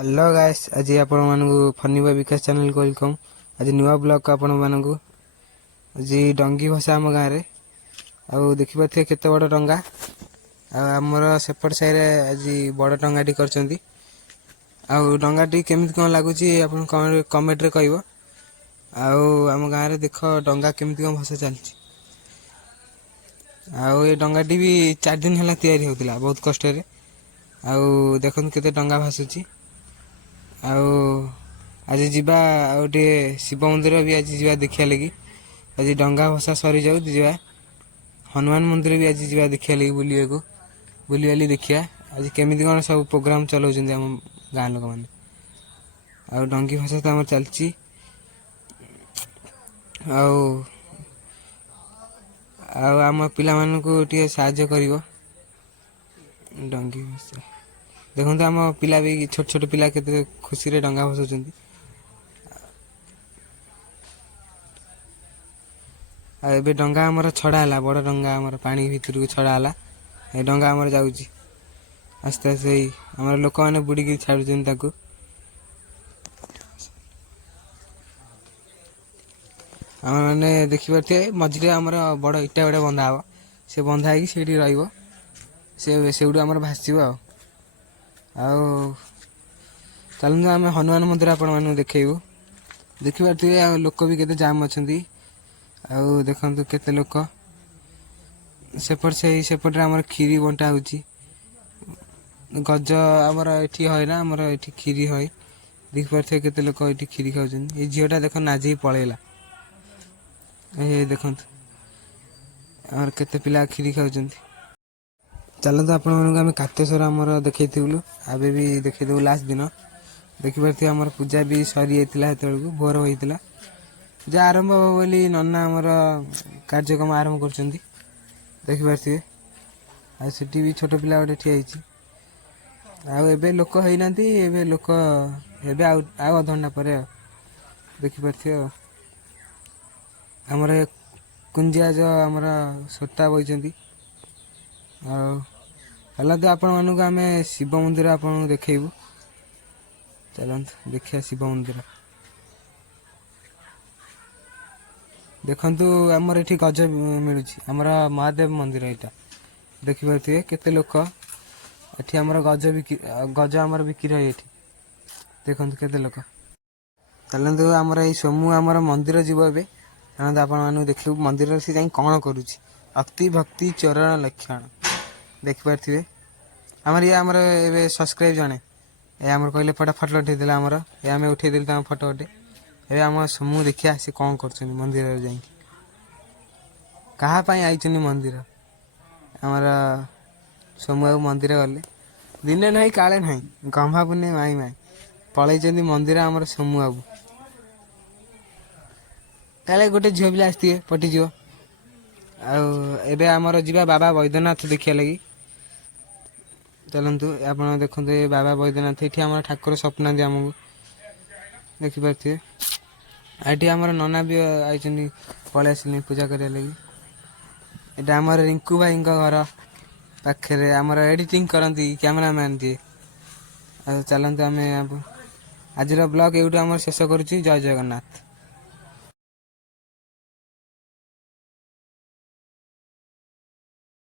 Hello guys, आज आपण मानू फनी बॉय विकास चैनल को वेलकम। आज नुआ ब्लॉग को आपण मानू आज डंगी भसा आम गाँव में आउ देखि पाथे केते बड़ डंगा आमर सेपट साइड आज बड़ डंगाटी करचंती। आउ डंगाटी केमिति कोन लागुची आपण कमेंट रे कहबो। आउ आम गाँव रे देख डंगा केमिति कोन भसा चलची। आउ ए डंगाटी भी 4 दिन हला तैयारी होतिला बहुत कष्ट रे। आउ देखन केते डंगा भासुची। आउ आज जीवा आउटे शिव मंदिर भी आज जीवा देखिया लगी। आज डंगा भसा सरी जाऊ जीवा हनुमान मंदिर भी आज जीवा देखिया लगी बुली वाली देखिया आज केमिति कोन सब प्रोग्राम चलाउछन्ती हम गाँ लोक माने। आउ डंगी भसा त हमर चलची। आउ आउ आम पिला मानन को टिके सहाय्य करिवो डंगी भसा। देखते आम पिला भी छोट छोट पिला केते खुशी रे डंगा भसुचंती। एबे डंगा हमर छड़ा हला बड़ डंगा हमर पानी भीतर को छड़ा हला। ए डंगा हमर जाउची आस्ते आस्ते हमर लोक माने बुडी के छाडुचन ताकू। हम माने देखि परथे मझिरे हमर बड़ इटा बडे बंधा हो से बंधा है कि सेठी रहइबो से सेउडू हमर भासिबो। आउ चलनु आम हनुमान मंदिर आपण मानू देखेबू देखि पारथिबे लोक भी केते जाम अछंती। आउ देखंतु केते लोक सेपट रे हमर खीरी बंटा होची गज हमर एठी होय ना हमर एठी खीरी होय देखि पारथिबे केते लोक एठी खीरी खाउछन। ए झियोटा देखो नाजी पळेला ए देखंतु हमर केते पिला खीरी खाउछन। चलते आपण मानू आम कातेश्वर हमर देखैथिबुलु आबे भी देखैदेबु लास्ट दिन देखि पारथिबे हमर पूजा भी सरी जाइतिला हेतळकु भोर होइतिला जे आरंभ हो बोली नन्ना हमर कार्यक्रम आरंभ करचंती देखि पारथिबे। आ सेठी भी छोट पिला गोटे ठिया हिची। आ एबे लोक होई नांती एबे लोक एबे आ अधंडा परे देखि पारथिबे। हमर कुंजिया जो हमर सोता बइचंती। आ हला तो आपण मानू को आमे शिव मंदिर आपण देखेबू। चलंत देखिया शिव मंदिर देखंतु हमर एठी गज मिलुची हमर महादेव मंदिर एटा देखि पारथिबे केते लोक एठी हमर गज हमर बिक्री होय एठी देखंतु केते लोक। चलंतु हमर ए सोमु हमर मंदिर जीव एबे चलंतु आपण मानू देखलु मंदिर से जाई कोन करूची अति भक्ति चरण लक्षण देखि पारथिबे। हमर ये हमर एबे सब्सक्राइब जाने ए हमर कहले फटाफट उठे देला हमर ए हमें उठे देल त फोटो उठे ए हम समूह देखिया से कोन करछन मंदिर रे जाई कहा पई आइछन मंदिर हमर समूह मंदिर गले दिने नहीं काले नहीं गंभा पुने माई माई पळै जंदी मंदिर हमर समूह बाबू काले गोटे झियो बिला आस्तिए पटी जियो। आ एबे हमर जीवा बाबा वैद्यनाथ देखिया लगी। चलंतु आपण देखंतु बाबा वैद्यनाथ एठी हमर ठाकुर सपना दि हमकु देखि पारथिबे। एठी हमर नना भी आइछनी पळे आसिनी पूजा करे लगी। एटा हमर रिंकू भाई का घर पाखरे हमर एडिटिंग करंती कैमरामैन दि। आ चलंतु हमें आज ब्लॉग एउटा हमर शेष करूची। जय जगन्नाथ।